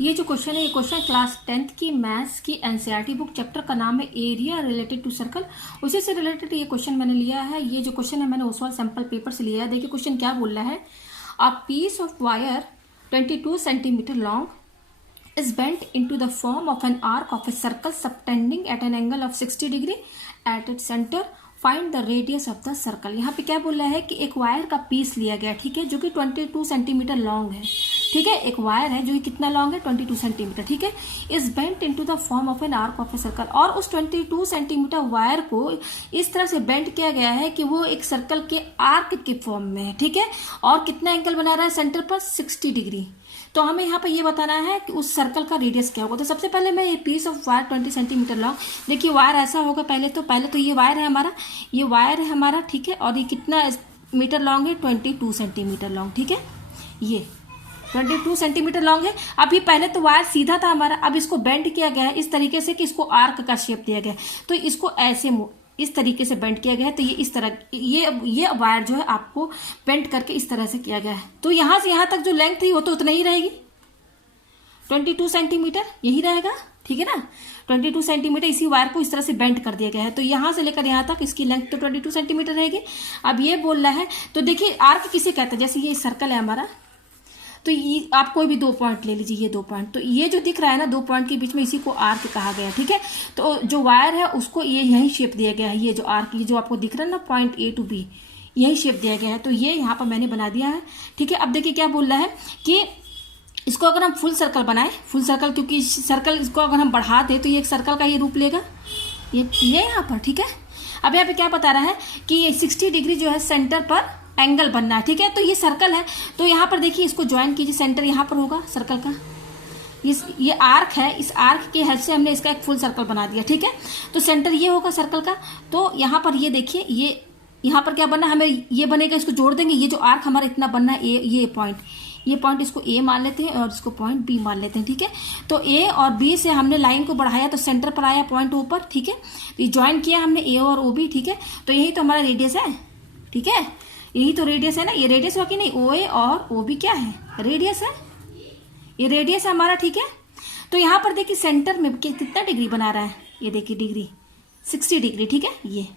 ये जो क्वेश्चन है, ये क्वेश्चन क्लास 10th की मैथ्स की एनसीईआरटी बुक, चैप्टर का नाम है एरिया रिलेटेड टू सर्कल। उसी से रिलेटेड ये क्वेश्चन मैंने लिया है। ये जो क्वेश्चन है मैंने ओसवाल सैंपल पेपर से लिया है। देखिए क्वेश्चन क्या बोल रहा है। A piece of wire 22 centimetre long is bent into the form of an arc of a circle subtending at an angle of 60 degree at its center. Find the radius of the circle. यहाँ पे क्या बोल रहा है कि एक wire का piece लिया गया, ठीक है, जो कि 22 सेंटीमीटर लॉन्ग है, ठीक है। एक वायर है जो कि कितना लॉन्ग है, 22 सेंटीमीटर, ठीक है। Is bent into the form of an arc of a circle. और उस 22 सेंटीमीटर वायर को इस तरह से बेंट किया गया है कि वो एक सर्कल के आर्क के फॉर्म में है, ठीक है। और कितना एंगल बना रहा है सेंटर पर, 60 डिग्री। तो हमें यहाँ पर ये बताना है कि उस सर्कल का रेडियस क्या होगा। तो सबसे पहले मैं ये piece of wire 20 centimetre long, देखिए वायर ऐसा होगा। पहले तो ये वायर है हमारा, ये वायर है हमारा, ठीक है। और ये कितना मीटर लॉन्ग है, 22 सेंटीमीटर लॉन्ग, ठीक है। ये 22 सेंटीमीटर लॉन्ग है। अभी पहले तो वायर सीधा था हमारा, अब इसको बेंड किया गया है इस तरीके से कि इसको आर्क का शेप दिया गया है। तो इसको ऐसे इस तरीके से बेंड किया गया है। तो ये इस तरह ये वायर जो है आपको बेंड करके इस तरह से किया गया है। तो यहां से यहां तक जो लेंथ थी वो तो उतना ही रहेगी, 22 सेंटीमीटर यही रहेगा, ठीक है ना। 22 सेंटीमीटर इसी वायर को इस तरह से बेंड कर दिया गया है। तो यहां से लेकर यहां तक इसकी लेंथ तो 22 सेंटीमीटर रहेगी। अब ये बोल रहा है, तो देखिए आर्क किसे कहते हैं, जैसे ये सर्कल है हमारा, तो ये आप कोई भी 2 पॉइंट ले लीजिए, ये 2 पॉइंट, तो ये जो दिख रहा है ना 2 पॉइंट के बीच में, इसी को आर्क कहा गया, ठीक है। तो जो वायर है उसको ये यही शेप दिया गया है। ये जो आर्क, ये जो आपको दिख रहा है ना पॉइंट A to B, यही शेप दिया गया है। तो ये यहाँ पर मैंने बना दिया है, ठीक है। अब देखिए क्या बोल रहा है कि इसको अगर हम फुल सर्कल बनाए, फुल सर्कल, क्योंकि सर्कल इसको अगर हम बढ़ा दें तो ये एक सर्कल का ये रूप लेगा, ये यहाँ पर, ठीक है। अब यहाँ पे क्या बता रहा है कि ये 60 डिग्री जो है सेंटर पर एंगल बनना है, ठीक है। तो ये सर्कल है, तो यहाँ पर देखिए इसको ज्वाइन कीजिए, सेंटर यहाँ पर होगा सर्कल का। ये आर्क है, इस आर्क की हेल्प से हमने इसका एक फुल सर्कल बना दिया, ठीक है। तो सेंटर ये होगा सर्कल का। तो यहाँ पर ये देखिए, ये यहाँ पर क्या बनना है, हमें ये बनेगा, इसको जोड़ देंगे। ये जो आर्क हमारा इतना बनना है, ये पॉइंट इसको A मान लेते हैं और इसको पॉइंट B मान लेते हैं, ठीक है। तो A और B से हमने लाइन को बढ़ाया तो सेंटर पर आया पॉइंट O पर, ठीक है। तो ये ज्वाइन किया हमने A और OB, ठीक है। तो यही तो हमारा रेडियस है, ठीक है। यही तो रेडियस है ना, ये रेडियस हुआ कि नहीं, OA और OB क्या है, रेडियस है, ये रेडियस है हमारा, ठीक है। तो यहाँ पर देखिए सेंटर में कितना डिग्री बना रहा है, ये देखिए डिग्री 60 डिग्री, ठीक है, ये,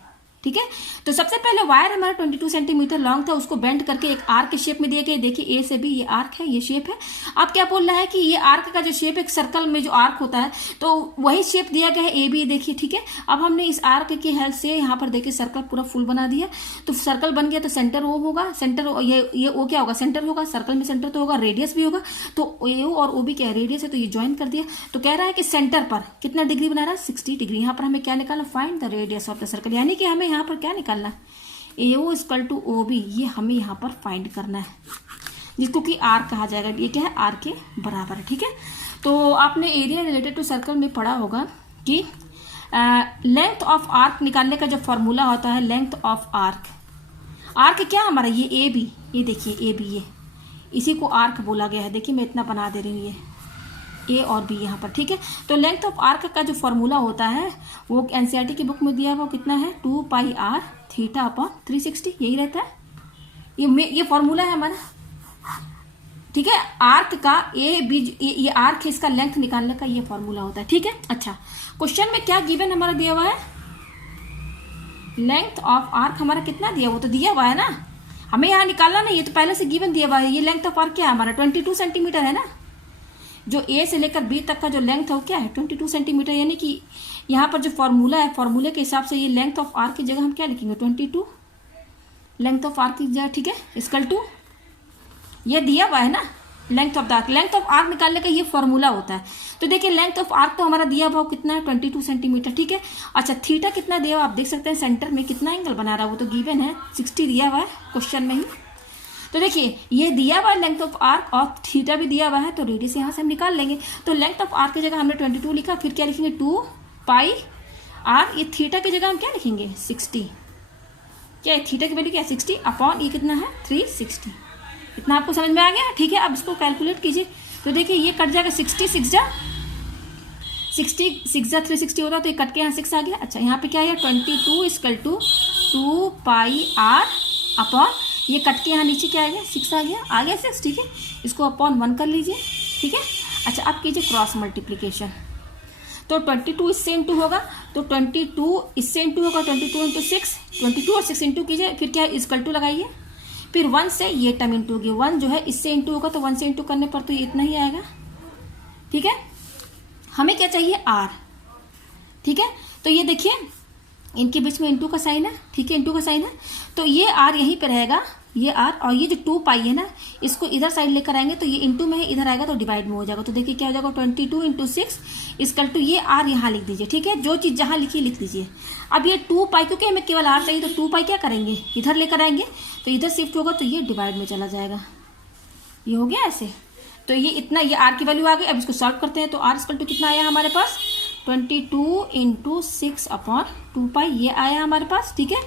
ठीक है। तो सबसे पहले वायर हमारा 22 सेंटीमीटर लॉन्ग था, उसको बेंड करके एक आर्क के शेप में दिए गए। देखिए A से B ये आर्क है, ये शेप है। अब क्या बोल रहा है कि ये आर्क का जो शेप, एक सर्कल में जो आर्क होता है तो वही शेप दिया गया है AB, देखिए, ठीक है। अब हमने इस आर्क की हेल्प से यहाँ पर देखिए सर्कल पूरा फुल बना दिया। तो सर्कल बन गया, तो सेंटर O होगा, सेंटर ये O क्या होगा, सेंटर होगा, सर्कल में सेंटर तो होगा, रेडियस भी होगा। तो AO और OB क्या है, रेडियस है, तो ये ज्वाइन कर दिया। तो कह रहा है कि सेंटर पर कितना डिग्री बना रहा है, 60 डिग्री। यहाँ पर हमें क्या निकालना, find the radius of the circle, यानी कि हमें यहाँ पर क्या निकालना, AO इक्वल टू OB, ये हमें यहाँ पर फाइंड करना है, जिसको कि आर्क कहा जाएगा। ये क्या है, आर्क के बराबर है, ठीक है। तो आपने एरिया रिलेटेड टू सर्कल में पढ़ा होगा कि लेंथ ऑफ आर्क निकालने का जो फॉर्मूला होता है, लेंथ ऑफ आर्क, आर्क क्या हमारा, ये AB, ये देखिए AB, ये इसी को आर्क बोला गया है। देखिए मैं इतना बना दे रही हूँ, ये A और B यहाँ पर, ठीक है। तो लेंथ ऑफ आर्क का जो फॉर्मूला होता है वो एनसीईआरटी की बुक में दिया हुआ कितना है, 2 पाई r थीटा अपॉन 360, यही रहता है। ये फॉर्मूला है हमारा, ठीक है। आर्क का AB, ये आर्क है, इसका लेंथ निकालने का ये फॉर्मूला होता है, ठीक है। अच्छा, क्वेश्चन में क्या गिवन हमारा दिया हुआ है, लेंथ ऑफ आर्क हमारा कितना दिया, वो तो दिया हुआ है ना, हमें यहाँ निकालना नहीं, ये तो पहले से गिवन दिया हुआ है। ये लेंथ ऑफ आर्क क्या है हमारा, 22 सेंटीमीटर है ना। जो A से लेकर B तक का जो लेंथ है वो क्या है, 22 सेंटीमीटर। यानी कि यहाँ पर जो फॉर्मूला है, फॉर्मूले के हिसाब से ये लेंथ ऑफ आर्क की जगह हम क्या लिखेंगे, 22 लेंथ ऑफ आर्क की जगह, ठीक है, इक्वल टू ये दिया हुआ है ना, length of the arc. Length of arc निकालने का ये फॉर्मूला होता है। तो देखिए लेंथ ऑफ आर्क तो हमारा दिया हुआ कितना है, 22 सेंटीमीटर, ठीक है। अच्छा, थीटा कितना दिया हुआ आप देख सकते हैं, सेंटर में कितना एंगल बना रहा है वो तो गिवन है, 60 दिया हुआ है क्वेश्चन में ही। तो देखिए ये दिया हुआ है लेंथ ऑफ आर्क और थीटा भी दिया हुआ है, तो रेडियस यहाँ से हम निकाल लेंगे। तो लेंथ ऑफ आर्क की जगह हमने 22 लिखा, फिर क्या लिखेंगे, 2 पाई r, ये थीटा की जगह हम क्या लिखेंगे, 60, क्या है थीटा की वैल्यू क्या है, 60 अपॉन ये कितना है, 360। इतना आपको समझ में आ गया, ठीक है। अब इसको कैलकुलेट कीजिए, तो देखिए ये कट जाएगा, 60 6 जा 360 होता, तो ये कट के यहाँ 6 आ गया। अच्छा, यहाँ पे क्या है, 22 equal to 2 pi r upon, ये कट के यहाँ नीचे क्या आ गया, 6 आ गया 6, ठीक है। इसको अपॉन 1 कर लीजिए, ठीक है। अच्छा अब कीजिए क्रॉस मल्टीप्लीकेशन, तो 22 इससे इंटू होगा, तो 22 इससे इंटू होगा, 22 इंटू 6, 22 और 6 इंटू कीजिए, फिर क्या इक्वल टू लगाइए, फिर 1 से ये टर्म इंटू होगी, 1 जो है इससे इंटू होगा, तो 1 से इंटू करने पर तो ये इतना ही आएगा। ठीक है, हमें क्या चाहिए, आर। ठीक है, तो ये देखिए इनके बीच में इंटू का साइन है। ठीक है, इंटू का साइन है, तो ये आर यहीं पे रहेगा, ये आर, और ये जो 2 पाई है ना, इसको इधर साइड लेकर आएंगे, तो ये इंटू में है, इधर आएगा तो डिवाइड में हो जाएगा। तो देखिए क्या हो जाएगा, 22 इंटू 6 इक्वल टू ये आर यहाँ लिख दीजिए। ठीक है, जो चीज़ जहाँ लिखी लिख दीजिए। अब ये 2 पाई, क्योंकि हमें केवल आर चाहिए, तो 2 पाई क्या करेंगे, इधर लेकर आएंगे, तो इधर शिफ्ट होगा, तो ये डिवाइड में चला जाएगा। ये हो गया ऐसे, तो ये इतना, ये आर की वैल्यू आ गई। अब इसको सॉल्व करते हैं, तो आर इक्वल टू कितना आया हमारे पास, 22 इंटू 6 अपॉन 2 पाई, ये आया हमारे पास। ठीक है,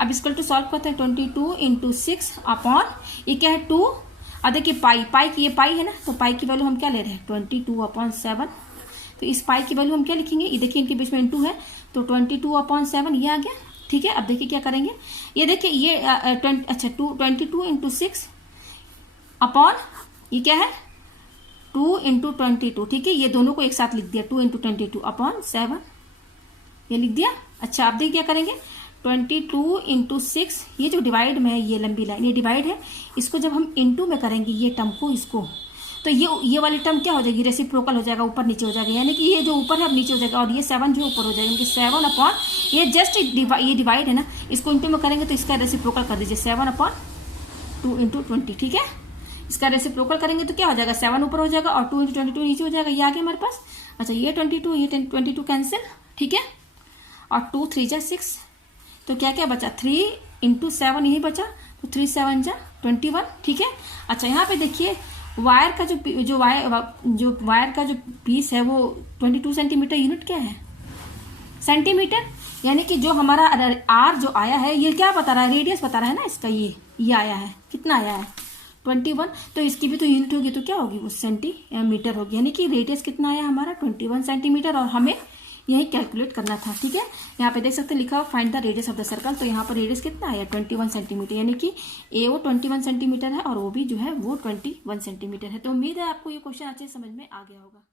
अब इसको टू सॉल्व करते हैं, 22 इंटू 6 अपॉन ये क्या है 2, अब देखिए पाई, पाई की ये पाई है ना, तो पाई की वैल्यू हम क्या ले रहे हैं 22/7, तो इस पाई की वैल्यू हम क्या लिखेंगे, ये देखिए इनके बीच में इंटू है, तो 22/7 ये आ गया। ठीक है, अब देखिए क्या करेंगे, ये देखिए ये 22 इंटू 6 अपॉन ये क्या है 2 इंटू 22। ठीक है, ये दोनों को एक साथ लिख दिया, 2 इंटू 22 अपॉन 7, ये लिख दिया। अच्छा आप देखिए क्या करेंगे, 22 इंटू 6, ये जो डिवाइड में है, ये लंबी लाइन ये डिवाइड है, इसको जब हम इंटू में करेंगे ये टर्म को, इसको, तो ये वाली टर्म क्या हो जाएगी, रेसिप्रोकल हो जाएगा, ऊपर नीचे हो जाएगा, यानी कि ये जो ऊपर है अब नीचे हो जाएगा, और ये 7 जो ऊपर हो जाएगा, यानी कि 7 अपॉन ये जस्ट ये डिवाइड है ना, इसको इंटू में करेंगे तो इसका रेसिप्रोकल कर दीजिए, 7/2 इंटू 20। ठीक है, इसका रेसिप्रोकल करेंगे तो क्या हो जाएगा, 7 ऊपर हो जाएगा और 2 इंटू 22 नीचे हो जाएगा, ये आ गया हमारे पास। अच्छा ये 22, ये 22 कैंसिल। ठीक है, और 2 3 जा 6, तो क्या क्या बचा, 3 इंटू 7 यही बचा, तो 3 7 जा 21। ठीक है, अच्छा यहाँ पे देखिए वायर का जो वायर का जो पीस है वो 22 सेंटीमीटर, यूनिट क्या है, सेंटीमीटर, यानी कि जो हमारा आर जो आया है ये क्या बता रहा है, रेडियस बता रहा है ना इसका, ये आया है, कितना आया है 21, तो इसकी भी तो यूनिट होगी, तो क्या होगी वो सेंटीमीटर होगी, यानी कि रेडियस कितना आया हमारा 21 सेंटीमीटर, और हमें यही कैलकुलेट करना था। ठीक है, यहाँ पे देख सकते हैं लिखा हुआ find the radius of the circle, तो यहाँ पर रेडियस कितना आया 21 सेंटीमीटर, यानी कि ए वो 21 सेंटीमीटर है और वो भी जो है वो 21 सेंटीमीटर है। तो उम्मीद है आपको ये क्वेश्चन अच्छे समझ में आ गया होगा।